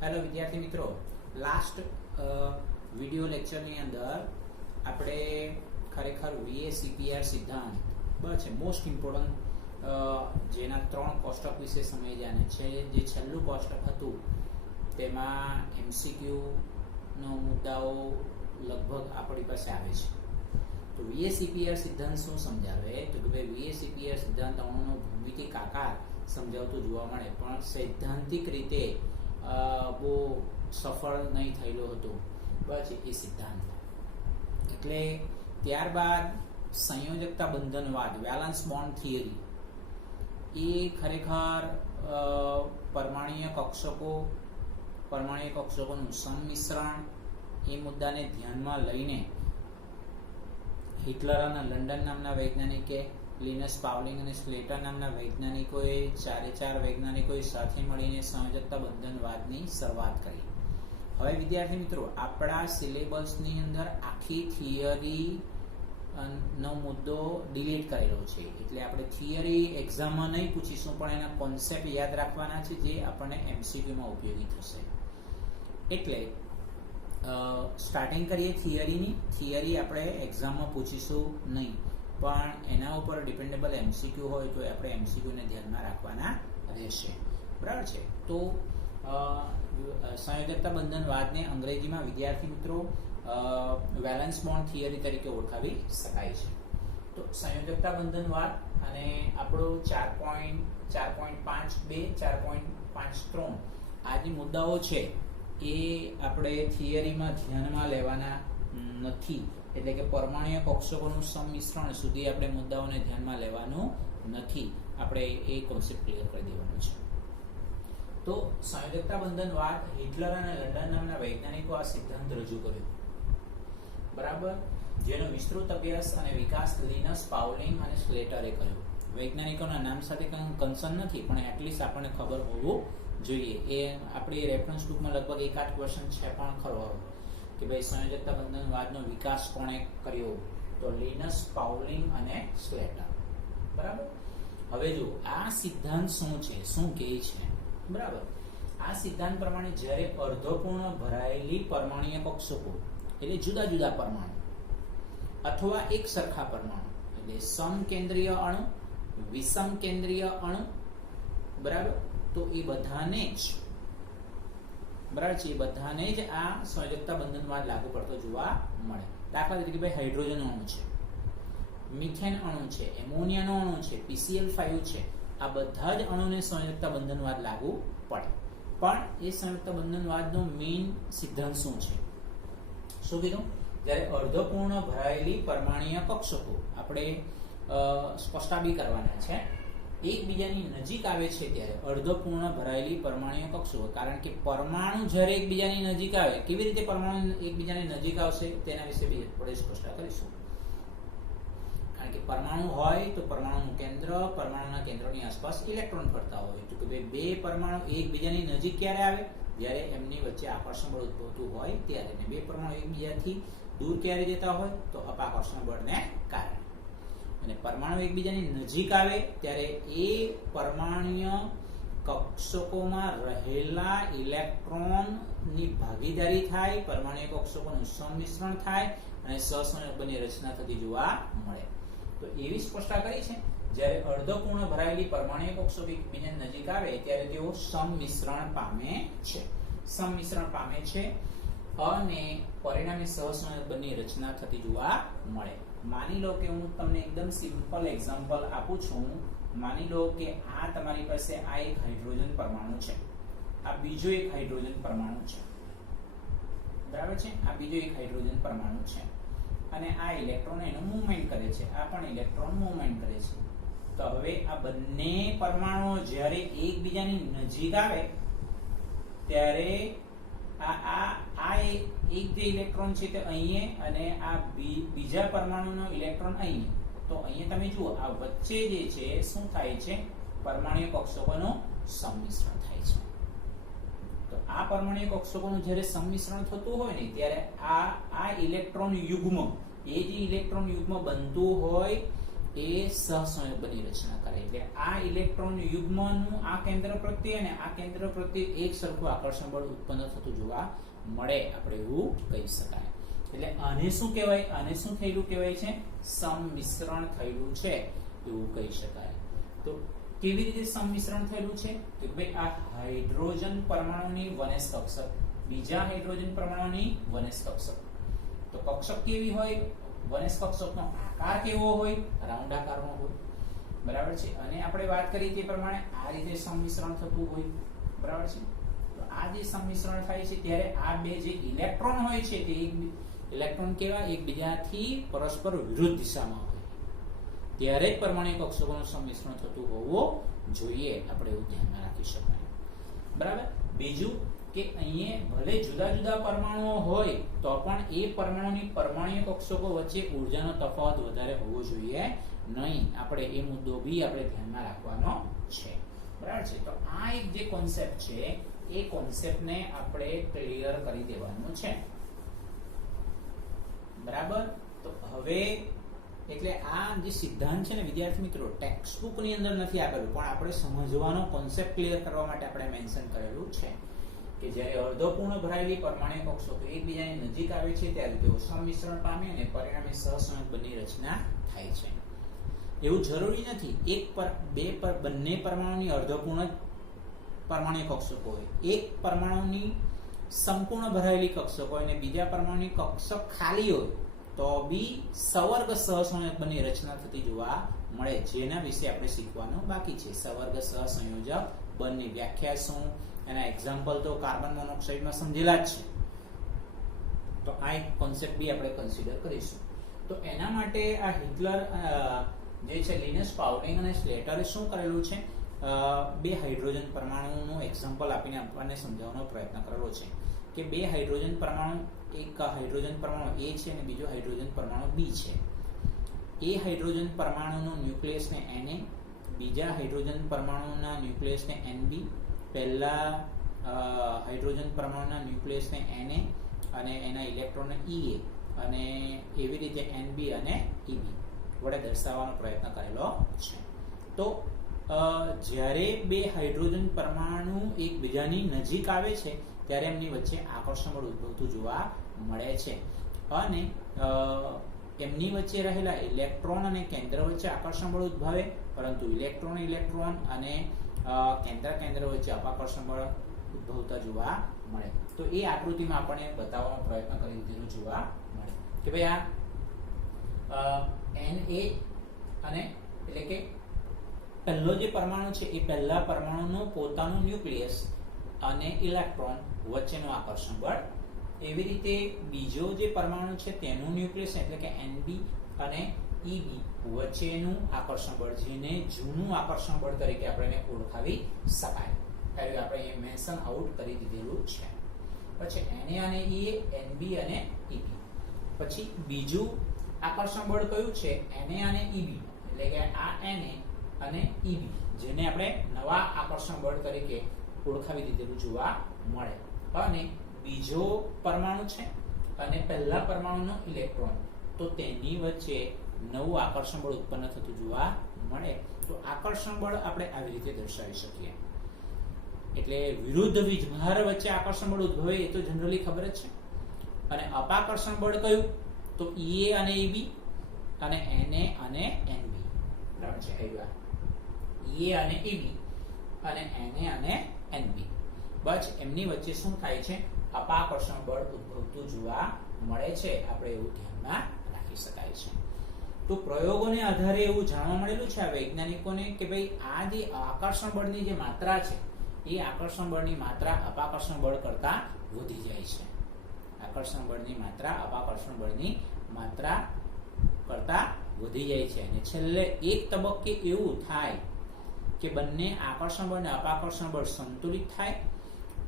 Hello વિદ્યાર્થી મિત્રો, last video લેક્ચરની અંદર આપણે ખરેખર VACPR સિદ્ધાંત બરાબર છે મોસ્ટ ઇમ્પોર્ટન્ટ જેના 3 કોષ્ટક વિશે સમજ્યા છે. જે છેલ્લું કોષ્ટક હતું તેમાં MCQ નો મુદ્દાઓ લગભગ આપણી પાસે આવે છે. તો VACPR સિદ્ધાંત શું સમજાવે તો કે ભાઈ VACPR સિદ્ધાંત અણુનો ભૌમિતિક આકાર સમજાવતો જોવા મળે, પણ સૈદ્ધાંતિક રીતે બહુ સફળ નહીં થયેલો હતો બસ એ સિદ્ધાંત. એટલે ત્યારબાદ સંયોજકતા બંધનવાદ વેલેન્સ બોન્ડ થિયરી એ ખરેખર પરમાણ્વીય કક્ષકોનું સંમિશ્રણ એ મુદ્દાને ધ્યાનમાં લઈને હિટલર અને લંડન નામના વૈજ્ઞાનિકે, લિનસ પાઉલિંગ અને સ્લેટર નામના વૈજ્ઞાનિકોએ ચાર વૈજ્ઞાનિકોએ સાથે મળીને સંયોજકતા બંધનવાદની શરૂઆત કરી. હવે વિદ્યાર્થી મિત્રો, આપણા સિલેબસની અંદર આખી થિયરી નો મુદ્દો ડિલીટ કરેલો છે, એટલે આપણે થિયરી એક્ઝામમાં નહીં પૂછીશું, પણ એના કોન્સેપ્ટ યાદ રાખવાના છે જે આપણને MCQમાં ઉપયોગી થશે. એટલે સ્ટાર્ટિંગ કરીએ થિયરી આપણે એક્ઝામમાં પૂછીશું નહીં, પણ એના ઉપર ડિપેન્ડેબલ MCQ હોય તો આપણે MCQ ને ધ્યાનમાં રાખવાના રહેશે. બરાબર છે. તો સંયોજકતા બંધનવાદને અંગ્રેજીમાં વિદ્યાર્થી મિત્રો વેલેન્સ બોન્ડ થિયરી તરીકે ઓળખાવી શકાય છે. તો સંયોજકતા બંધનવાદ અને આપણો 4.52 4.53 આ જે મુદ્દાઓ છે એ આપણે થિયરીમાં ધ્યાનમાં લેવાના નથી. એટલે કે પરમાણ્વીય કક્ષકોનું સંમિશ્રણ સુધી આપણે મુદ્દાઓને ધ્યાનમાં લેવાનું નથી. આપણે એ કોન્સેપ્ટ ક્લિયર કરી દેવાનો છે. તો સંયોજકતા બંધનવાદ હિટલર અને લંડન નામના વૈજ્ઞાનિકો આ સિદ્ધાંત રજૂ કર્યો, બરાબર, જેનો વિસ્તૃત અભ્યાસ અને વિકાસ લિનસ પાઉલિંગ અને સ્લેટરે કર્યો. વૈજ્ઞાનિકોના નામ સાથે કંઈ કન્સર્ન નથી, પણ એટલીસ્ટ આપણને ખબર હોવું જોઈએ. એ આપણી રેફરન્સ બુકમાં લગભગ એકાદ ક્વેશ્ચન છે પણ ખરો કે ભાઈ સંયોજકતા બંધનવાદનો વિકાસ કોણે કર્યો, તો લિનસ પાઉલિંગ અને સ્લેટર. બરાબર. હવે જો આ સિદ્ધાંત શું છે, શું કહે છે, બરાબર. આ સિદ્ધાંત પ્રમાણે જ્યારે અર્ધપૂર્ણ ભરાયેલી પરમાણ્વીય કક્ષકો એટલે જુદા જુદા પરમાણુ અથવા એક સરખા પરમાણુ એટલે સમકેન્દ્રીય અણુ, વિષમ કેન્દ્રીય અણુ, બરાબર, તો એ બધાને જ આ સંયોજકતા બંધનવાદ લાગુ પડતો જોવા મળે. દાખલા તરીકે ભાઈ હાઇડ્રોજન અણુ છે, મિથેન અણુ છે, એમોનિયાનો અણુ છે, PCl5 છે, આ બધા જ અણુને સંયોજકતા બંધનવાદ લાગુ પડે. પણ એ સંયોજકતા બંધનવાદનો મેઇન સિદ્ધાંત શું છે? શું કીધું? જ્યારે અર્ધપૂર્ણ ભરાયેલી પરમાણ્વીય કક્ષકો આપણે સ્પષ્ટાબી કરવાના છે, એકબીજાની નજીક આવે છે ત્યારે અર્ધપૂર્ણ ભરાયેલી પરમાણ્વીય કક્ષકો, કારણ કે પરમાણુ જ્યારે એકબીજાની નજીક આવે, કેવી રીતે પરમાણુ એકબીજાની નજીક આવશે તેના વિશે બી આપણે સ્પષ્ટ કરીશું. કારણ કે પરમાણુ હોય તો પરમાણુના કેન્દ્રની આસપાસ ઇલેક્ટ્રોન ફરતા હોય. તો કે બે પરમાણુ એકબીજાની નજીક ક્યારે આવે? જ્યારે એમની વચ્ચે આકર્ષણ બળ ઉદ્ભવતું હોય ત્યારે. અને બે પરમાણુ એકબીજાથી દૂર ક્યારે જતા હોય? તો અપાકર્ષણ બળને કારણે. અને પરમાણુ એકબીજાની નજીક આવે ત્યારે એ પરમાણ્વીય કક્ષકોમાં રહેલા ઇલેક્ટ્રોનની ભાગીદારી થાય, પરમાણ્વીય કક્ષકોનું સંમિશ્રણ થાય અને સહસંયોજકની રચના થતી જોવા મળે. તો એવી સ્પષ્ટતા કરી છે, જ્યારે અર્ધપૂર્ણ ભરાયેલી પરમાણ્વીય કક્ષકો એકબીજાની નજીક આવે ત્યારે તેઓ સંમિશ્રણ પામે છે અને પરિણામે સહસંયોજકની રચના થતી જોવા મળે. માની લો કે હું તમને એકદમ સિમ્પલ એક્ઝામ્પલ આપું છું. માની લો કે આ તમારી પાસે આ એક હાઇડ્રોજન પરમાણુ છે, આ બીજો એક હાઇડ્રોજન પરમાણુ છે, બરાબર છે, આ બીજો એક હાઇડ્રોજન પરમાણુ છે, અને આ ઇલેક્ટ્રોન એનું મૂવમેન્ટ કરે છે, આ પણ ઇલેક્ટ્રોન મૂવમેન્ટ કરે છે. તો હવે આ બંને પરમાણુઓ જ્યારે એકબીજાની નજીક આવે ત્યારે આ એક જે ઇલેક્ટ્રોન છે તે અહીંયા અને આ બીજા પરમાણુનો ઇલેક્ટ્રોન અહીંયા. તો અહીંયા તમે જુઓ, આ વચ્ચે જે છે શું થાય છે? પરમાણ્વીય કક્ષકોનું સંમિશ્રણ થાય છે. તો આ પરમાણ્વીય કક્ષકોનું જ્યારે સંમિશ્રણ થતું હોય ને ત્યારે આ ઇલેક્ટ્રોન યુગ્મ, એ જે ઇલેક્ટ્રોન યુગ્મ બનતું હોય એ સહસંયોગની રચના કરે. એટલે આ ઇલેક્ટ્રોન યુગ્મનું આ કેન્દ્ર પ્રત્યે અને આ કેન્દ્ર પ્રત્યે એક સરખું આકર્ષણ બળ ઉત્પન્ન થતું જોવા મળે, આપણે એવું કહી શકાય. એટલે આને શું કહેવાય? આને શું થયેલું કહેવાય છે? સંમિશ્રણ થયેલું છે એવું કહી શકાય. તો કેવી રીતે સંમિશ્રણ થયેલું છે? કે ભાઈ આ હાઇડ્રોજન પરમાણુની વનેશ કક્ષક બીજા હાઇડ્રોજન પરમાણુની વનેશ કક્ષક. તો કક્ષક કેવી હોય? વનેશ કક્ષકનો આકાર કેવો હોય? રાઉન્ડ આકારનો હોય. બરાબર છે. અને આપણે વાત કરી તે પ્રમાણે આ રીતે સંમિશ્રણ થતું હોય. બરાબર છે. તો આ જે સંમિશ્રણ થાય છે ત્યારે આ બે જે ઇલેક્ટ્રોન હોય છે તે ઇલેક્ટ્રોન કેવા એકબીજાથી પરસ્પર વિરુદ્ધ દિશામાં હોય ત્યારે જ પરમાણુ કક્ષકોનું સંમિશ્રણ થતું હોવું જોઈએ, આપણે એવું ધ્યાનમાં રાખી શકાય. બરાબર. બીજું કે અહીંયા ભલે જુદા જુદા પરમાણુઓ હોય તો પણ એ પરમાણુની પરમાણુ કક્ષકો વચ્ચે ઊર્જાનો તફાવત વધારે હોવો જોઈએ નહીં. આપણે એ મુદ્દો બી આપણે ધ્યાનમાં રાખવાનો છે. બરાબર છે. તો આ એક જે કોન્સેપ્ટ છે એ કોન્સેપ્ટને આપણે ક્લિયર કરી દેવાનું છે. બરાબર. તો હવે એટલે આ જે સિદ્ધાંત છે ને વિદ્યાર્થી મિત્રો ટેક્સ્ટ બુક ની અંદર નથી આપેલું, પણ આપણે સમજવાનો કોન્સેપ્ટ ક્લિયર કરવા માટે આપણે મેન્શન કરેલું છે કે જ્યારે અર્ધપૂર્ણ ભરાયેલી પરમાણુ કક્ષકો એકબીજાની નજીક આવે છે ત્યારે તેઓ સંમિશ્રણ પામે અને પરિણામે સહસંયોગ બની રચના થાય છે. એવું જરૂરી નથી એક પર બંને પરમાણુની અર્ધપૂર્ણ પરમાણુ કક્ષકો હોય, એક પરમાણુની સંપૂર્ણ ભરાયેલી કક્ષક હોય અને બીજા પરમાણુની કક્ષક ખાલી હોય તો બી સવર્ગ સહસંયોગ બની રચના થતી જોવા મળે, જેના વિશે આપણે શીખવાનું બાકી છે. સવર્ગ સહસંયોજક બંને વ્યાખ્યા શું, એના એક્ઝામ્પલ તો કાર્બન મોનોક્સાઇડમાં સમજેલા જ છે. તો આ એક કોન્સેપ્ટ બી આપણે કન્સિડર કરીશું. તો એના માટે આ હિટલર જે છે લિનસ પાઉલિંગ અને સ્લેટરે શું કરેલું છે? બે હાઇડ્રોજન પરમાણુનું એક્ઝામ્પલ આપીને આપણને સમજાવવાનો પ્રયત્ન કરેલો છે કે બે હાઇડ્રોજન પરમાણુ, એક હાઇડ્રોજન પરમાણુ A છે અને બીજો હાઇડ્રોજન પરમાણુ B છે. એ હાઇડ્રોજન પરમાણુનું ન્યુક્લિયસને Na, બીજા હાઇડ્રોજન પરમાણુના ન્યુક્લિયસને Nb, પહેલા હાઇડ્રોજન પરમાણુના ન્યુક્લિયસને Na અને એના ઇલેક્ટ્રોનને Ea અને એવી રીતે Nb અને Eb વડે દર્શાવવાનો પ્રયત્ન કરેલો છે. તો જ્યારે બે હાઇડ્રોજન પરમાણુ એકબીજાની નજીક આવે છે ત્યારે એમની વચ્ચે આકર્ષણ બળ ઉદ્ભવતું જોવા મળે છે અને એમની વચ્ચે રહેલા ઇલેક્ટ્રોન અને કેન્દ્ર વચ્ચે આકર્ષણ બળ ઉદ્ભવે, પરંતુ ઇલેક્ટ્રોન અને કેન્દ્ર વચ્ચે અપાકર્ષણ બળ ઉદ્ભવતા જોવા મળે. તો એ આકૃતિમાં આપણને બતાવવાનો પ્રયત્ન કરી દીધેલું જોવા મળે કે ભાઈ આ Na અને એટલે કે પહેલો જે પરમાણુ છે એ પહેલા પરમાણુનું પોતાનું ન્યુક્લિયસ અને ઇલેક્ટ્રોન વચ્ચેનું આકર્ષણ બળ, એવી રીતે બીજો જે પરમાણુ છે તેનું ન્યુક્લિયસ એટલે કે Nb અને Eb વચ્ચેનું આકર્ષણ બળ, જેને જૂનું આકર્ષણ બળ તરીકે આપણે ઓળખાવી શકાય. એટલે આપણે એ મેન્શન આઉટ કરી દીધેલું છે. પછી Na અને Ea, Nb અને Eb. પછી બીજું આકર્ષણ બળ કયું છે? Na અને Eb, એટલે કે આ Na અને Eb જેને આપણે નવા આકર્ષણ બળ તરીકે ઓળખાવી દીધેલું જોવા મળે. અને બીજો પરમાણુ છે અને પહેલા પરમાણુનો ઇલેક્ટ્રોન, તો તેની વચ્ચે નવું આકર્ષણ બળ ઉત્પન્ન થતું જોવા મળે. તો આકર્ષણ બળ આપણે આવી રીતે દર્શાવી શકીએ. એટલે વિરુદ્ધ વીજભાર વચ્ચે આકર્ષણ બળ ઉદ્ભવે એ તો જનરલી ખબર જ છે. અને અપાકર્ષણ બળ કયું? તો Ea અને Eb અને Na અને Nb. બરાબર છે. Ea અને Eb અને Na અને Nb, બસ એમની વચ્ચે શું થાય છે? અપાકર્ષણ બળ ઉદ્ભવતું જોવા મળે છે. આપણે એવું ધ્યાનમાં રાખી શકાય છે. તો પ્રયોગોને આધારે એવું જાણવા મળેલું છે આ વૈજ્ઞાનિકોને કે ભાઈ આ જે આકર્ષણ બળની જે માત્રા છે એ આકર્ષણ બળની માત્રા અપાકર્ષણ બળ કરતા વધી જાય છે. આકર્ષણ બળની માત્રા અપાકર્ષણ બળની માત્રા કરતા વધી જાય છે અને છેલ્લે એક તબક્કે એવું થાય કે બંને આકર્ષણ બળ અને અપાકર્ષણ બળ સંતુલિત થાય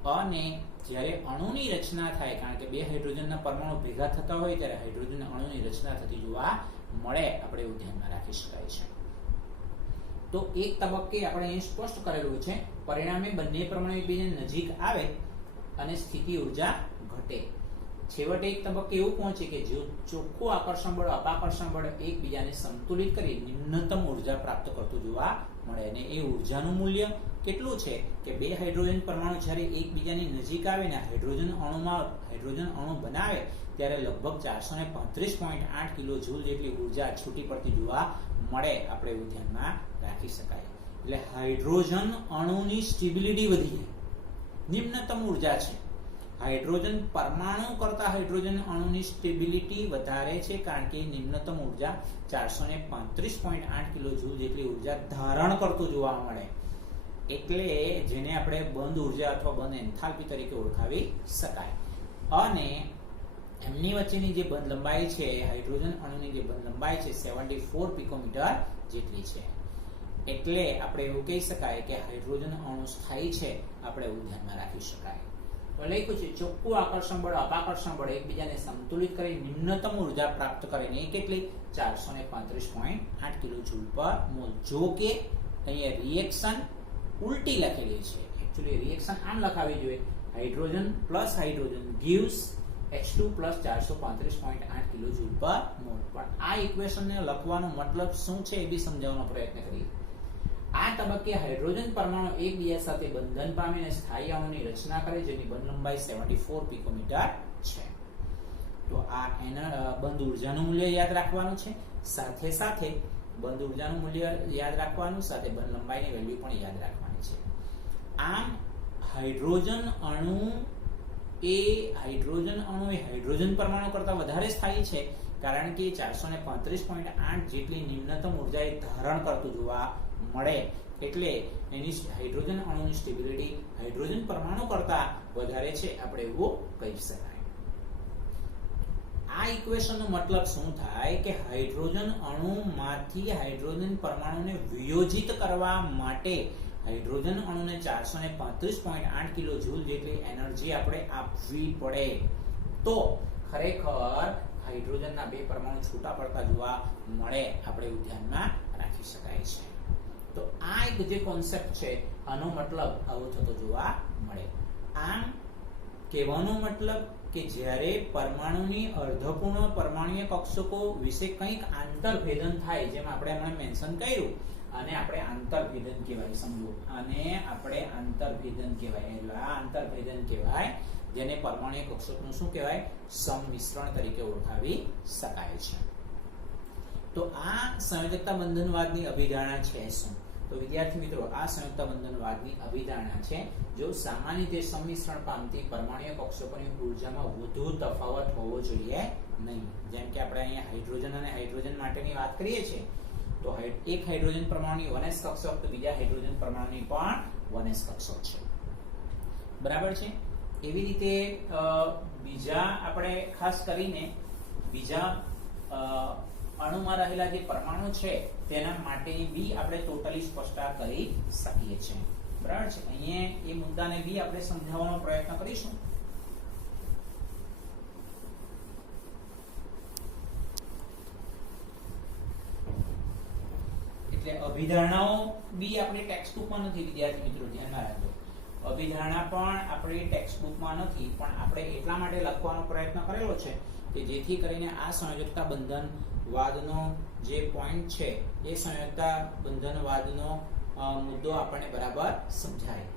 અને જ્યારે અણુની રચના થાય, કારણ કે બે હાઇડ્રોજનના પરમાણુ ભેગા થતા હોય ત્યારે હાઇડ્રોજન અણુની રચના થતી જોવા મળે, આપણે એવું ધ્યાનમાં રાખી શકાય છે. તો એક તબક્કે આપણે અહીં સ્પષ્ટ કરેલું છે, પરિણામે બંને પરમાણુ એકબીજાની નજીક આવે અને સ્થિતિ ઉર્જા ઘટે. છેવટે એક તબક્કે એવું પહોંચે કે જો ચોખ્ખું આકર્ષણ બળ અપાકર્ષણ બળ એકબીજાને સંતુલિત કરી નિમ્નતમ ઉર્જા પ્રાપ્ત કરતું જોવા મળે. અને એ ઉર્જાનું મૂલ્ય કેટલું છે કે બે હાઇડ્રોજન પરમાણુ જ્યારે એકબીજાની નજીક આવે ને હાઇડ્રોજન અણુ બનાવે ત્યારે લગભગ 435.8 કિલો જૂલ જેટલી ઉર્જા છૂટી પડતી જોવા મળે. આપણે એવું ધ્યાનમાં રાખી શકાય. એટલે હાઇડ્રોજન અણુની સ્ટેબિલિટી વધી જાય, નિમ્નતમ ઉર્જા છે. હાઇડ્રોજન પરમાણુ કરતા હાઇડ્રોજન અણુની સ્ટેબિલિટી વધારે છે કારણ કે નિમ્નતમ ઉર્જા 435.8 કિલો જૂલ જેટલી ઉર્જા ધારણ કરતું જોવા મળે. એટલે જેને આપણે બંધ ઉર્જા અથવા બંધ એન્થાલ્પી તરીકે ઓળખાવી શકાય. અને એમની વચ્ચેની જે બંધ લંબાઈ છે, હાઇડ્રોજન અણુની જે બંધ લંબાઈ છે 74 પિકોમીટર જેટલી છે. એટલે આપણે એવું કહી શકાય કે હાઇડ્રોજન અણુ સ્થાયી છે. આપણે એવું ધ્યાનમાં રાખી શકાય. લખ્યું છે ચોખ્ખું આકર્ષણ બળ અપાકર્ષણ બળ એકબીજાને સંતુલિત કરી નિમ્નતમ ઉર્જા પ્રાપ્ત કરીને એ કેટલી 435.8 કિલો જૂલ પર મોલ. જો કે અહીંયા રિએક્શન ઉલટી લખેલી છે. એકચ્યુઅલી રિએક્શન આમ લખાવી જોઈએ, hydrogen plus hydrogen gives H2 plus 435.8 kilo joule પર મોલ. પણ આ ઇક્વેશનને લખવાનો મતલબ શું છે એ બી સમજાવવાનો પ્રયત્ન કરીએ. આ તબક્કે હાઇડ્રોજન પરમાણુ એકબીજા સાથે બંધન પામીને સ્થાયી અણુની રચના કરે જેની બંધ લંબાઈ 74 પિકોમીટર છે. તો આ બંધ ઉર્જાનું મૂલ્ય યાદ રાખવાનું છે, સાથે સાથે બંધ ઉર્જાનું મૂલ્ય યાદ રાખવાનું, સાથે બંધ લંબાઈની વેલ્યુ પણ યાદ રાખવાની છે. આમ હાઇડ્રોજન અણુ એ હાઇડ્રોજન પરમાણુ કરતા વધારે સ્થાયી છે કારણ કે 435.8 જેટલી નિમ્નતમ ઉર્જા એ ધારણ કરતું જોવા મળે. એટલે એની હાઇડ્રોજન અણુની સ્ટેબિલિટી હાઇડ્રોજન પરમાણુ કરતા વધારે છે. આપણે એવું કહી શકાય. આ ઇક્વેશનનો મતલબ શું થાય કે હાઇડ્રોજન અણુમાંથી હાઇડ્રોજન પરમાણુને વિયોજિત કરવા માટે હાઇડ્રોજન અણુને 435.8 કિલો જૂલ જેટલી એનર્જી આપણે આપવી પડે તો ખરેખર હાઇડ્રોજનના બે પરમાણુ છૂટા પડતા જોવા મળે. આપણે એવું ધ્યાનમાં રાખી શકાય છે. તો આ એક જે કોન્સેપ્ટ છે આનો મતલબ આવો થતો જોવા મળે. આમ કહેવાનો મતલબ કે જ્યારે પરમાણુની અર્ધપૂર્ણ પરમાણુય કક્ષકો વિશે કંઈક આંતરભેદન થાય, જેમ આપણે હમણાં મેન્શન કર્યું, અને આપણે આંતરભેદન કહેવાય. સમજો, અને આપણે આંતરભેદન કહેવાય. એટલે આ આંતરભેદન કહેવાય જેને પરમાણુય કક્ષકનું શું કહેવાય, સંમિશ્રણ તરીકે ઓળખાવી શકાય છે. તો આ સંયોજકતા બંધનવાદની અભિધારણા છે શું? તો વિદ્યાર્થી મિત્રો, આ સંયોજકતા બંધનવાદની અભિધારણા છે જો સામાન્ય રીતે સંમિશ્રણ પામતી પરમાણુય કક્ષકોની ઉર્જામાં વધુ તફાવત હોવો જોઈએ નહીં. જેમ કે આપણે અહીંયા હાઇડ્રોજન અને હાઇડ્રોજન માટેની વાત કરીએ છીએ તો એક હાઇડ્રોજન પરમાણુની 1s કક્ષક તો બીજા હાઇડ્રોજન પરમાણુની પણ 1s કક્ષક છે. બરાબર છે. એવી રીતે બીજા આપણે ખાસ કરીને બીજા અણુમાં રહેલા જે પરમાણુ છે તેના માટેની બી આપણે ટોટલી સ્પષ્ટતા કરી શકીએ છીએ. બરાબર છે. અહીંયા એ મુદ્દાને બી આપણે સમજાવવાનો પ્રયત્ન કરીશું. એટલે અભિધારણાઓ બી આપણે ટેક્સ્ટ બુકમાં નથી વિદ્યાર્થી મિત્રો, ધ્યાનમાં રાખજો. અભિધારણા પણ આપણી ટેક્સ્ટ બુકમાં નથી, પણ આપણે એટલા માટે લખવાનો પ્રયત્ન કરેલો છે કે જેથી કરીને આ સંયોજકતા બંધનવાદનો જે પોઈન્ટ છે એ સંયોજકતા બંધનવાદનો મુદ્દો આપણને બરાબર સમજાય.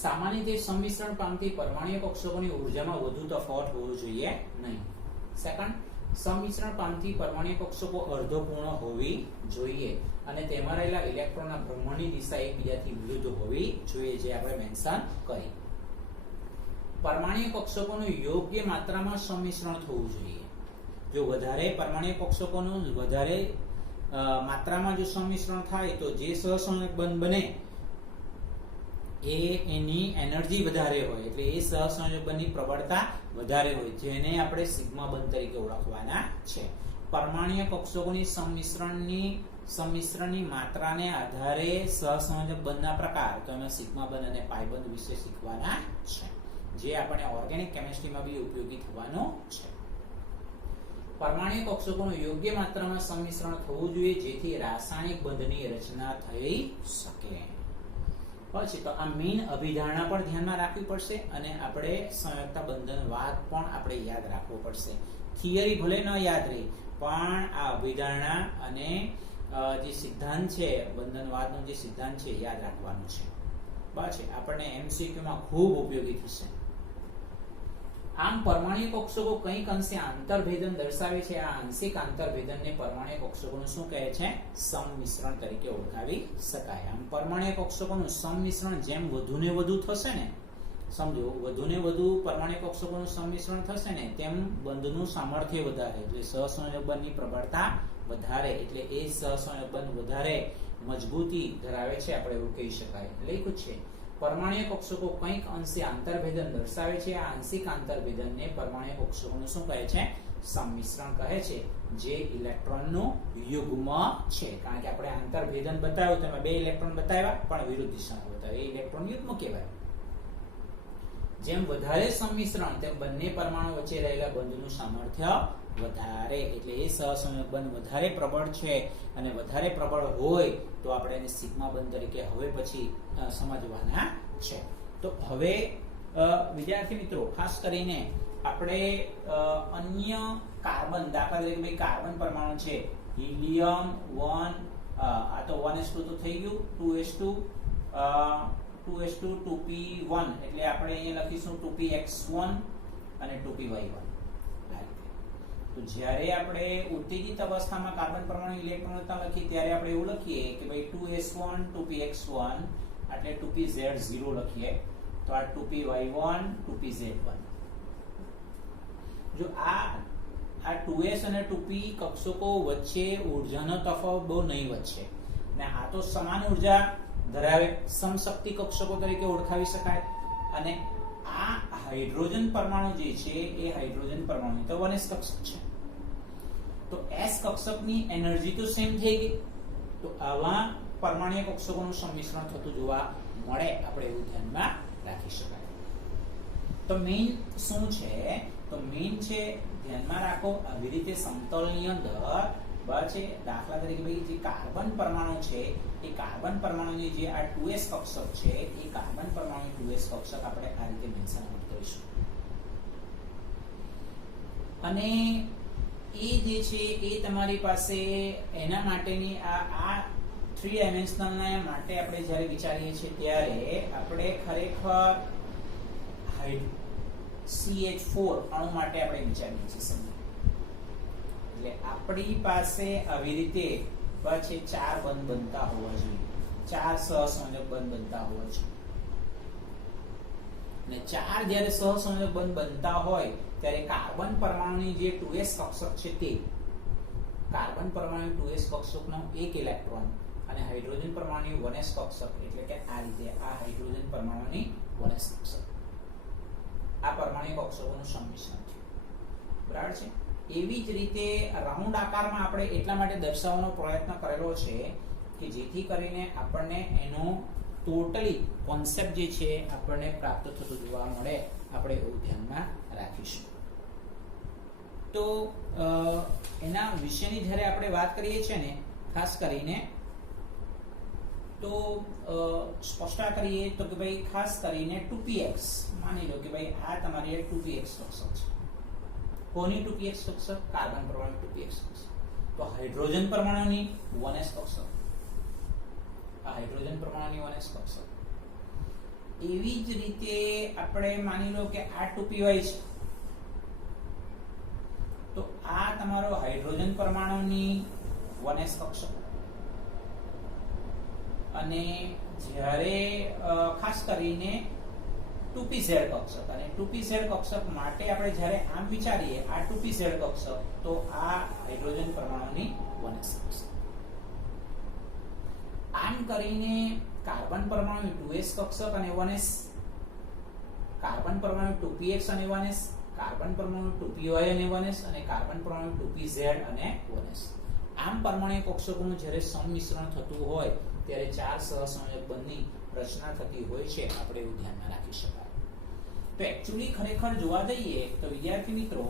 સામાન્ય રીતે સંમિશ્રણ પામતી પરમાણુય કક્ષકોની ઉર્જામાં વધુ તફાવત હોવો જોઈએ નહીં. સેકન્ડ, સંમિશ્રણ પામતી પરમાણુય કક્ષકો અર્ધપૂર્ણ હોવી જોઈએ અને તેમાં રહેલા ઇલેક્ટ્રોનના ભ્રમણની દિશા એકબીજાથી વિરુદ્ધ હોવી જોઈએ, જે આપણે મેન્શન કરી. પરમાણુય કક્ષકોનું યોગ્ય માત્રામાં સંમિશ્રણ થવું જોઈએ. જો વધારે પરમાણુય કક્ષકોનું વધારે માત્રામાં જો સંમિશ્રણ થાય તો જે સહસંયોજક બંધ બને એની એનર્જી વધારે હોય, એટલે એ સહસંયોજક બંધની પ્રબળતા વધારે હોય, જેને આપણે સિગ્મા બંધ તરીકે ઓળખવાના છે. પરમાણુય કક્ષકોની સંમિશ્રણની માત્રાને આધારે સહસંયોજક બંધના પ્રકાર, તો એમાં સિગ્મા બંધ અને પાઈ બંધ વિશે શીખવાના છે, જે આપણે ઓર્ગેનિક કેમિસ્ટ્રીમાં બી ઉપયોગી થવાનો છે. પરમાણુય કક્ષકોનું યોગ્ય માત્રામાં સંમિશ્રણ થવું જોઈએ જેથી રાસાયણિક બંધની રચના થઈ શકે. પછી તો આ મેઇન અભિધારણા પણ ધ્યાનમાં રાખવી પડશે અને આપણે સંયોજકતા બંધનવાદ પણ આપણે યાદ રાખવો પડશે. થિયરી ભલે ન યાદ રહી પણ આ અભિધારણા અને જે સિદ્ધાંત છે બંધનવાદનો જે સિદ્ધાંત છે યાદ રાખવાનો છે. પછી આપણને MCQ માં ખૂબ ઉપયોગી થશે. આમ પરમાણ્વીય કક્ષકો કંઈક અંશે આંતરભેદન દર્શાવે છે. આ આંશિક આંતરભેદનને પરમાણ્વીય કક્ષકોનું શું કહે છે? સંમિશ્રણ તરીકે ઓળખાવી શકાય. આમ પરમાણ્વીય કક્ષકોનું સંમિશ્રણ જેમ વધુને વધુ થશે ને, સમજો વધુને વધુ પરમાણ્વીય કક્ષકોનું સંમિશ્રણ થશે ને તેમ બંધનું સામર્થ્ય વધારે, એટલે સહસંયોજક બંધની પ્રબળતા વધારે, એટલે એ સહસંયોજક બંધ વધારે મજબૂતી ધરાવે છે, આપણે એવું કહી શકાય. લખ્યું છે પરમાણ્વીય કક્ષકો કંઈક અંશે આંતરભેદન દર્શાવે છે. આ આંશિક આંતરભેદનને પરમાણ્વીય કક્ષકોનું શું કહે છે? સંમિશ્રણ કહે છે, જે ઇલેક્ટ્રોનનું યુગ્મ છે. કારણ કે આપણે આંતરભેદન બતાવ્યું, તમે 2 ઇલેક્ટ્રોન બતાવ્યા પણ વિરુદ્ધ દિશામાં બતાવ્યા, એ ઇલેક્ટ્રોન યુગ્મ કહેવાય. જેમ વધારે સંમિશ્રણ તેમ બંને પરમાણુ વચ્ચે રહેલા બંધનું સામર્થ્ય વધારે, એટલે એ સહસંયોજક બંધ વધારે પ્રબળ છે. અને વધારે પ્રબળ હોય તો આપણે એને સિગ્મા બંધ તરીકે હવે પછી સમજવાના છે. તો હવે વિદ્યાર્થી મિત્રો ખાસ કરીને આપણે અન્ય કાર્બન, દાખલા તરીકે ભાઈ કાર્બન પરમાણુ છે, હિલિયમ 1, આ તો 1s2 તો થઈ ગયું, 2s2 2s2 2p1, એટલે આપણે અહીંયા લખીશું 2px1 અને 2py1. તો જ્યારે આપણે ઉત્તેજિત અવસ્થામાં કાર્બન પરમાણુ ઇલેક્ટ્રોનતા લખીએ ત્યારે આપણે એવું લખીએ કે ભાઈ 2s1 2px1 એટલે 2pz0 લખીએ, તો આ 2py1 2pz1. જો આ 2s અને 2p કક્ષકો વચ્ચે ઊર્જાનો તફાવત બહુ નહીવત છે ને આ તો સમાન ઊર્જા ધરાવે, સમશક્તિ કક્ષકો તરીકે ઓળખાવી શકાય. અને આ હાઇડ્રોજન પરમાણુ જે છે એ હાઇડ્રોજન પરમાણુ તો 1s કક્ષક છે, તો s કક્ષકની એનર્જી તો સેમ થઈ ગઈ. તો આવા પરમાણ્વીય કક્ષકોનું સંમિશ્રણ થતું જોવા મળે, આપણે એવું ધ્યાનમાં રાખી શકાય. તો મેઇન શું છે? તો મેઇન છે ધ્યાનમાં રાખો આવી રીતે સમતલની અંદર છે. દાખલા તરીકે ભાઈ જે કાર્બન પરમાણુ છે એ કાર્બન પરમાણુની જે આ 2s કક્ષક છે એ કાર્બન પરમાણુ 2s કક્ષક આપણે આ રીતે મેન્શન કરીશું. અને એ જે છે એ તમારી પાસે એના માટેની આ 3 ડાયમેન્શનલ ના માટે આપણે જ્યારે વિચારીએ છીએ ત્યારે આપણે ખરેખર CH4 અણુ માટે આપણે વિચારીએ છીએ. એટલે આપણી પાસે આવી રીતે પછી 4 બંધ બનતા હોવા જોઈએ, 4 સહસંયોજક બંધ બનતા હોવા જોઈએ. અને 4 જ્યારે સહસંયોજક બંધ બનતા હોય ત્યારે કાર્બન પરમાણુની જે 2s કક્ષક છે તે કાર્બન પરમાણુ 2s કક્ષકનો એક ઇલેક્ટ્રોન અને હાઇડ્રોજન પરમાણુ 1s કક્ષક, એટલે કે આ રીતે આ હાઇડ્રોજન પરમાણુની 1s કક્ષક, આ પરમાણુ કક્ષકોનું સંમિશ્રણ છે. બરાબર છે. એવી જ રીતે રાઉન્ડ આકારમાં આપણે એટલા માટે દર્શાવવાનો પ્રયત્ન કરેલો છે કે જેથી કરીને આપણને એનો ટોટલી કોન્સેપ્ટ જે છે આપણને પ્રાપ્ત થતો જોવા મળે, આપણે એવું ધ્યાનમાં રાખીશું. તો એના વિશેની જ્યારે આપણે વાત કરીએ છીએ ને ખાસ કરીને તો સ્પષ્ટતા કરીએ તો કે ભાઈ ખાસ કરીને 2px માની લો કે ભાઈ આ તમારી 2px કક્ષક છે. કોની 2px કક્ષક? કાર્બન પરમાણુ 2px કક્ષક. તો હાઇડ્રોજન પરમાણુની 1s કક્ષક, આ હાઇડ્રોજન પરમાણુની 1s કક્ષક. એવી જ રીતે આપણે માની લો કે આ 2py છે, તો આ તમારો હાઇડ્રોજન પરમાણુની 1s કક્ષક. અને જ્યારે ખાસ કરીને 2pz કક્ષક, અને 2pz કક્ષક માટે આપણે જ્યારે આમ વિચારીએ આ 2pz કક્ષક, તો આ હાઇડ્રોજન પરમાણુની 1s કક્ષક. આમ કરીને કાર્બન પરમાણુ 2s કક્ષક અને 1s, કાર્બન પરમાણુ 2px અને 1s, કાર્બન પરમાણુ 2py અને 1s, અને કાર્બન પરમાણુ 2pz અને 1s. આમ પરમાણુ કક્ષકોનું જ્યારે સંમિશ્રણ થતું હોય ત્યારે 4 સહસંયોજક બંધની રચના થતી હોય છે, આપણે એવું ધ્યાનમાં રાખી શકાય. તો એક્ચ્યુઅલી ખરેખર જોવા જઈએ તો વિદ્યાર્થી મિત્રો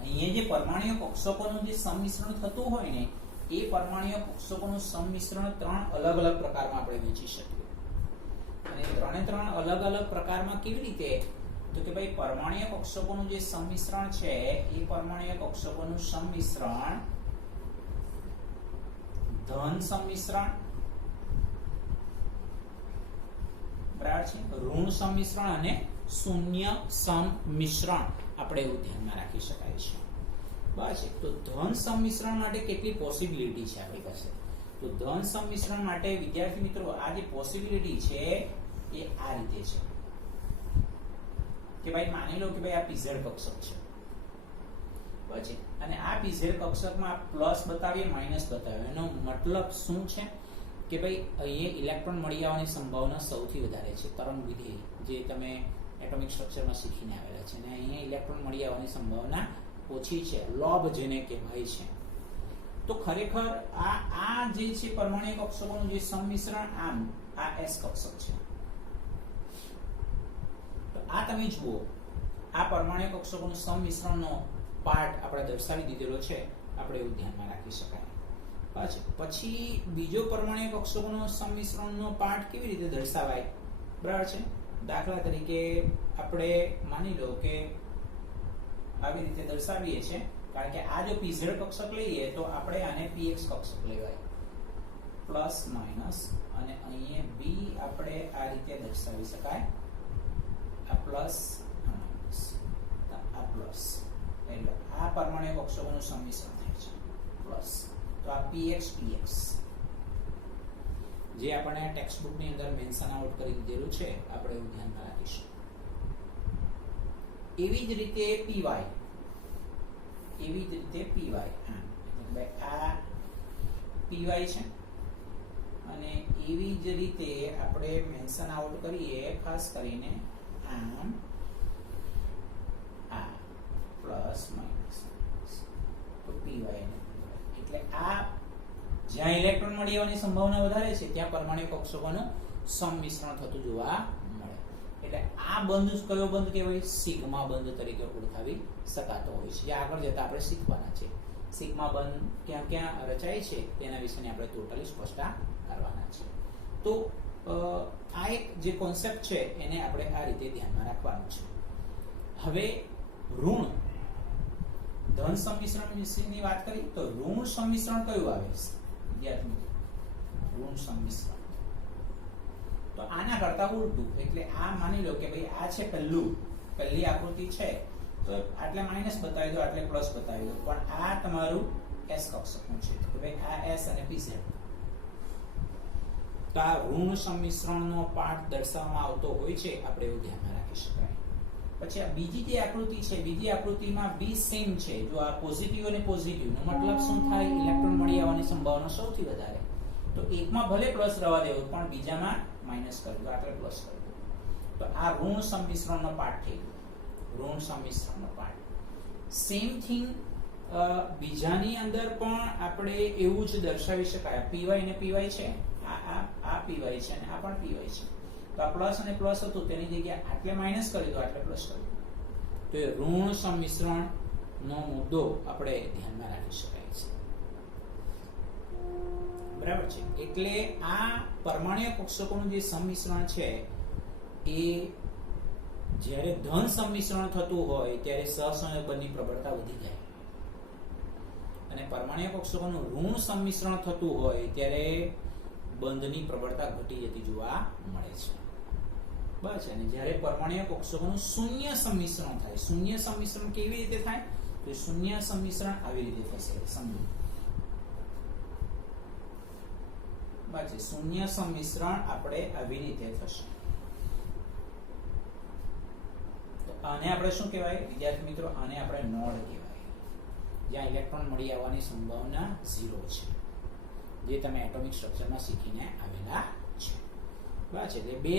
અહીંયા જે પરમાણ્વીય કક્ષકોનું જે સંમિશ્રણ થતું હોય ને એ પરમાણ્વીય કક્ષકોનું સંમિશ્રણ 3 અલગ અલગ પ્રકારમાં આપણે વહેંચી શકીએ. અને ત્રણે ત્રણ અલગ અલગ પ્રકારમાં કેવી રીતે, તો કે ભાઈ પરમાણ્વીય કક્ષકોનું જે સંમિશ્રણ છે એ પરમાણ્વીય કક્ષકોનું સંમિશ્રણ ધન સંમિશ્રણ, બરાબર છે, ઋણ સંમિશ્રણ અને શૂન્ય સંમિશ્રણ આપણે એવું ધ્યાનમાં રાખી શકાય છે. બરાબર છે. તો ધન સંમિશ્રણ માટે કેટલી પોસિબિલિટી છે આપણી પાસે? તો ધન સંમિશ્રણ માટે વિદ્યાર્થી મિત્રો આ જે પોસિબિલિટી છે એ આ રીતે છે કે ભાઈ માની લો કે ભાઈ આ pz કક્ષક છે, પછી અને આ pz કક્ષકમાં પ્લસ બતાવીએ માઈનસ બતાવીએ, એનો મતલબ શું છે કે ભાઈ અહીંયા ઇલેક્ટ્રોન મળી આવવાની સંભાવના સૌથી વધારે છે, તરંગ વિધેય જે તમે એટોમિક સ્ટ્રક્ચરમાં શીખીને આવેલા છે, અને અહીંયા ઇલેક્ટ્રોન મળી આવવાની સંભાવના ઓછી છે, લોબ જેને કહેવાય છે. તો ખરેખર આ જે છે પરમાણ્વીય કક્ષકોનું જે સંમિશ્રણ આમ આ s કક્ષક છે. તો આ તમે જુઓ આ પરમાણ્વીય કક્ષકોનું સંમિશ્રણનો પાર્ટ આપણે દર્શાવી દીધેલો છે, આપણે એવું ધ્યાનમાં રાખી શકાય. પછી બીજો પરમાણ્વીય કક્ષકોનો સંમિશ્રણનો પાર્ટ કેવી રીતે દર્શાવાય? બરાબર છે. દાખલા તરીકે આપણે માની લો કે આવી રીતે દર્શાવીએ છીએ, કારણ કે આ જો pz કક્ષક લઈએ તો આપણે આને px કક્ષક લેવાય, પ્લસ માઈનસ, અને અહીંયા b આપણે આ રીતે દર્શાવી શકાય, આ પ્લસ આ માઈનસ, આ પ્લસ, એટલે આ પરમાણ્વીય કક્ષકોનું સંમિશ્રણ થાય છે પ્લસ. તો આ px px જે આપણે ટેક્સ્ટ બુક ની અંદર મેન્શન આઉટ કરી દીધેલું છે, આપણે એવું ધ્યાનમાં રાખીશું. એવી જ રીતે py, એવી જ રીતે py, આ py છે, અને એવી જ રીતે આપણે મેન્શન આઉટ કરીએ ખાસ કરીને આમ આ પ્લસ માઈનસ, તો py ને એટલે આ જ્યાં ઇલેક્ટ્રોન મળી આવવાની સંભાવના વધારે છે ત્યાં પરમાણ્વીય કક્ષકોનું સંમિશ્રણ થતું જોવા મળે. એટલે આ બંધ કયો બંધ કહેવાય? સિગ્મા બંધ તરીકે ઓળખાવી શકાતો હોય છે, જે આગળ જતા આપણે શીખવાના છે. સિગ્મા બંધ ક્યાં ક્યાં રચાય છે તેના વિશેની આપણે ટોટલી સ્પષ્ટતા કરવાના છે. તો આ એક જે કોન્સેપ્ટ છે એને આપણે આ રીતે ધ્યાનમાં રાખવાનું છે. હવે ઋણ ધન સંમિશ્રણ વિશેની વાત કરી તો ઋણ સંમિશ્રણ કયું આવે છે વિદ્યાર્થી મિત્રો? ઋણ સંમિશ્રણ તો આના કરતા ઉલટું, એટલે આ માની લો કે ભાઈ આ છે પહેલી આકૃતિ છે, તો આટલે માઈનસ બતાવી દો, આટલે પ્લસ બતાવી દો, પણ આ તમારું s કક્ષકનું છે, તો ભાઈ આ s અને pz. તો આ ઋણ સંમિશ્રણનો પાર્ટ દર્શાવવામાં આવતો હોય છે, આપણે એવું ધ્યાનમાં રાખી શકાય. પછી આ બીજી જે આકૃતિ છે, બીજી આકૃતિમાં b સેમ છે. જો આ પોઝિટિવ અને પોઝિટિવ નો મતલબ શું થાય? ઇલેક્ટ્રોન મળી આવવાની સંભાવના સૌથી વધારે. તો એકમાં ભલે પ્લસ રહેવા દેવો, પણ બીજામાં માઈનસ કરી દો, આટલે પ્લસ કરી દો. તો આ ઋણ સંમિશ્રણનો પાર્ટ થઈ ગયો, ઋણ સંમિશ્રણનો પાર્ટ. સેમ થિંગ બીજાની અંદર પણ આપણે એવું જ દર્શાવી શકાય. py અને py છે, આ py છે અને આ પણ py છે. તો આ પ્લસ અને પ્લસ હતું, તેની જગ્યાએ આટલે માઈનસ કરી દો, આટલે પ્લસ કરી દો. તો એ ઋણ સંમિશ્રણ નો મુદ્દો આપણે ધ્યાનમાં રાખી શકાય છે. બરાબર છે. એટલે આ પરમાણ્વીય કક્ષકોનું જે સંમિશ્રણ છે એ જ્યારે ધન સંમિશ્રણ થતું હોય ત્યારે સહસંયોજકની પ્રબળતા વધી જાય, અને પરમાણ્વીય કક્ષકોનું ઋણ સંમિશ્રણ થતું હોય ત્યારે બંધની પ્રબળતા ઘટી જતી જોવા મળે છે. બસ. અને જ્યારે પરમાણ્વીય કક્ષકોનું શૂન્ય સંમિશ્રણ થાય, શૂન્ય સંમિશ્રણ કેવી રીતે થાય? તો શૂન્ય સંમિશ્રણ આવી રીતે થશે, સમજો. બસ, શૂન્ય સંમિશ્રણ આપણે આવી રીતે થશે. તો આને આપણે શું કહેવાય વિદ્યાર્થી મિત્રો? આને આપણે નોડ કહેવાય, જ્યાં ઇલેક્ટ્રોન મળી આવવાની સંભાવના 0 છે, જે તમે એટોમિક સ્ટ્રક્ચરમાં શીખીને આવેલા છે. બરાબર છે. એટલે બે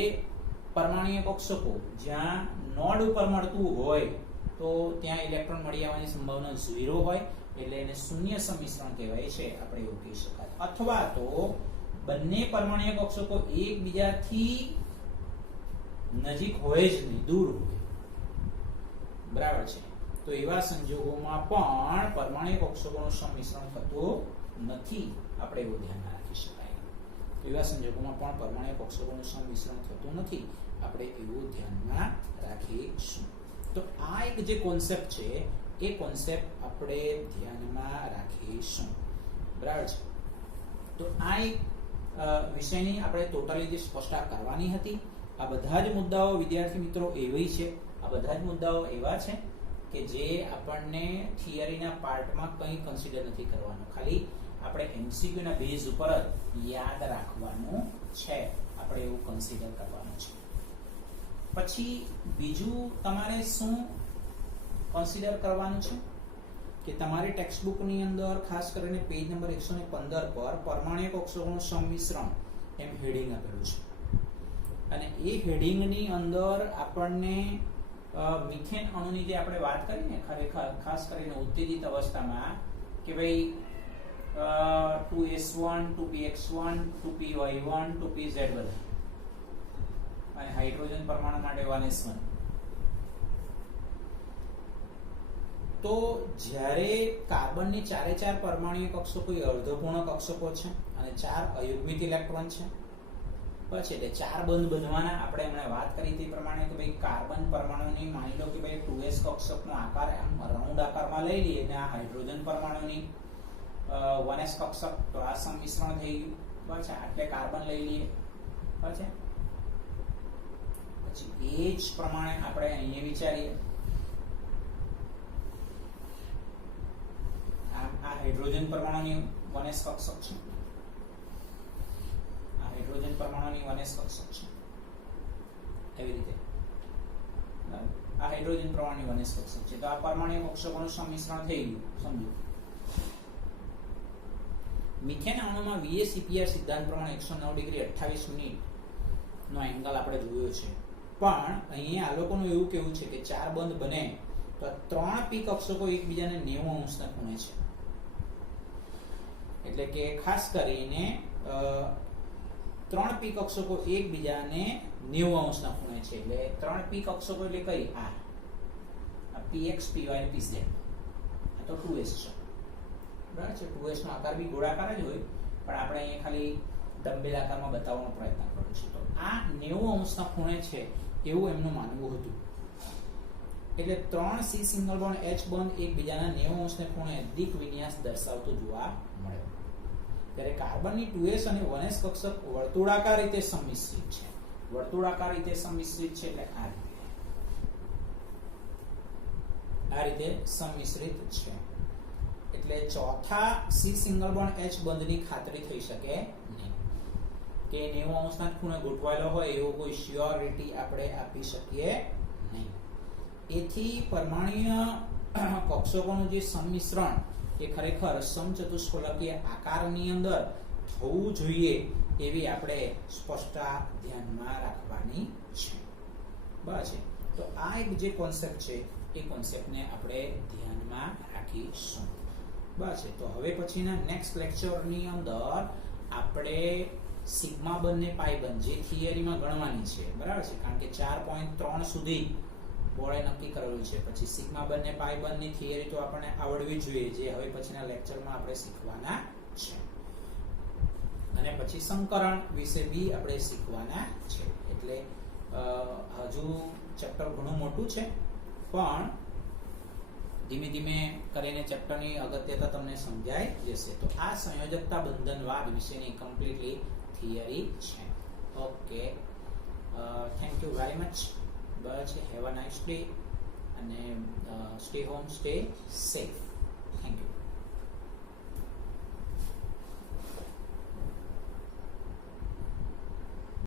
પરમાણ્વીય કક્ષકો જ્યાં નોડ ઉપર મળતું હોય તો ત્યાં ઇલેક્ટ્રોન મળી આવવાની સંભાવના 0 હોય, એટલે એને શૂન્ય સંમિશ્રણ કહેવાય છે, આપણે એવું કહી શકાય. અથવા તો બંને પરમાણ્વીય કક્ષકો એકબીજાથી નજીક હોય જ નહીં, દૂર હોય. બરાબર છે. તો એવા સંજોગોમાં પણ પરમાણ્વીય કક્ષકોનું સંમિશ્રણ થતું નથી, આપણે એવું ધ્યાનમાં રાખી શકાય. એવા સંજોગોમાં પણ પરમાણ્વીય કક્ષકોનું સંમિશ્રણ થતું નથી. આપણે એવું ધ્યાનમાં રાખીશું. તો આ એક જે કોન્સેપ્ટ છે એ કોન્સેપ્ટ આપણે ધ્યાનમાં રાખીશું. બરાબર છે. તો આ એક વિષયની આપણે ટોટલી જે સ્પષ્ટતા કરવાની હતી. આ બધા જ મુદ્દાઓ વિદ્યાર્થી મિત્રો એવી છે, આ બધા જ મુદ્દાઓ એવા છે કે જે આપણને થિયરીના પાર્ટમાં કંઈ કન્સિડર નથી કરવાનું, ખાલી આપણે MCQ ના બેઝ ઉપર જ યાદ રાખવાનું છે. આપણે એવું કન્સિડર કરવાનું છે. પછી બીજું તમારે શું કન્સિડર કરવાનું છે કે તમારી ટેક્સ્ટબુકની અંદર ખાસ કરીને પેજ નંબર 115 પર પરમાણ્વીય કક્ષકોનું સંમિશ્રણ એમ હેડિંગ આપેલું છે, અને એ હેડિંગની અંદર આપણને મિથેન અણુની જે આપણે વાત કરી ને, ખરેખર ખાસ કરીને ઉત્તેજિત અવસ્થામાં કે ભાઈ 2s1 2px1 2py1 2pz1 અને હાઇડ્રોજન પરમાણુ માટે 1s1. તો જ્યારે કાર્બનની ચારે ચાર પરમાણ્વીય કક્ષકો એ અર્ધપૂર્ણ કક્ષકો છે અને 4 અયુગ્મિત ઇલેક્ટ્રોન છે. પછી એટલે 4 બંધ બંધવાના આપણે હમણાં વાત કરી તે પ્રમાણે કે ભાઈ કાર્બન પરમાણુની માની લો કે ભાઈ 2s કક્ષકનો આકાર આમ રાઉન્ડ આકારમાં લઈ લઈએ અને આ હાઇડ્રોજન પરમાણુની 1s કક્ષક, તો આ સંમિશ્રણ થઈ ગયું. બરાબર છે. એટલે કાર્બન લઈ લઈએ. બરાબર છે. પછી એ જ પ્રમાણે આપણે અહીંયા વિચારીએ આ હાઇડ્રોજન પરમાણુની 1s કક્ષક છે. આ હાઇડ્રોજન પરમાણુની 1s કક્ષક છે. એવી રીતે આ હાઇડ્રોજન પરમાણુની 1s કક્ષક છે. તો આ પરમાણુ કક્ષકોનું સંમિશ્રણ થઈ ગયું. સમજો મિથેન અણુમાં VACPR સિદ્ધાંત પ્રમાણે 109 ડિગ્રી 28 મિનિટ નો એંગલ આપણે જોયો છે. પણ અહીંયા આ લોકોનું એવું કેવું છે કે 4 બંધ બને તો 3 પી કક્ષકો એકબીજાને 90 અંશના ખૂણે છે. એટલે કે ખાસ કરીને 3 પી કક્ષકો એકબીજાને 90 અંશના ખૂણે છે. એટલે 3 પી કક્ષકો એટલે કઈ? આ px py અને pz. આ તો 2s છે. બરાબર છે. 2s નો આકાર બી ગોળાકાર જ હોય, પણ આપણે અહીંયા ખાલી ડમ્બેલ આકારમાં બતાવવાનો પ્રયત્ન કર્યો છે. તો આ 90 અંશના ખૂણે છે એવું એમનું માનવું હતું. એટલે 3 C single bond H bond એકબીજાના 90 અંશને ખૂણે દિક વિન્યાસ દર્શાવતો જોવા મળ્યો. ત્યારે કાર્બનની 2s અને 1s કક્ષક વર્તુળાકાર રીતે સંમિશ્રિત છે. વર્તુળાકાર રીતે સંમિશ્રિત છે એટલે આ રીતે સંમિશ્રિત છે. એટલે ચોથા C સિંગલ બોન્ડ H બંધની ખાતરી થઈ શકે નહીં કે 90 અંશના ખૂણે ગોઠવાયેલો હોય એવો કોઈ શ્યોરિટી આપણે આપી શકીએ નહીં. એથી પરમાણ્વીય કક્ષકોનું જે સંમિશ્રણ એ ખરેખર સમચતુષ્ફલકીય આકારની અંદર થવું જોઈએ એવી આપણે સ્પષ્ટતા ધ્યાનમાં રાખવાની છે. બરાબર છે. તો આ એક જે કોન્સેપ્ટ છે એ કોન્સેપ્ટને આપણે ધ્યાનમાં રાખીશું. બરાબર છે. તો હવે પછીના નેક્સ્ટ લેક્ચરની અંદર આપણે સિગ્મા બંધ ને પાઈ બંધ જે થિયરીમાં ગણવાની છે. બરાબર છે. કારણ કે 4.3 સુધી બોર્ડે નક્કી કરેલું છે. પછી સિગ્મા બંધ ને પાઈ બંધ ની થિયરી તો આપણને આવડવી જોઈએ, જે હવે પછીના લેક્ચરમાં આપણે શીખવાના છે. અને પછી સંકરણ વિશે બી આપણે શીખવાના છે. એટલે હજુ ચેપ્ટર ઘણું મોટું છે, પણ ધીમે ધીમે કરીને ચેપ્ટરની અગત્યતા તમને સમજાઈ જશે. તો આ સંયોજકતા બંધનવાદ વિશેની કમ્પ્લીટલી થિયરી છે. Okay, thank you very much. બસ, હેવ અ નાઇસ ડે અને stay home, stay safe. Thank you.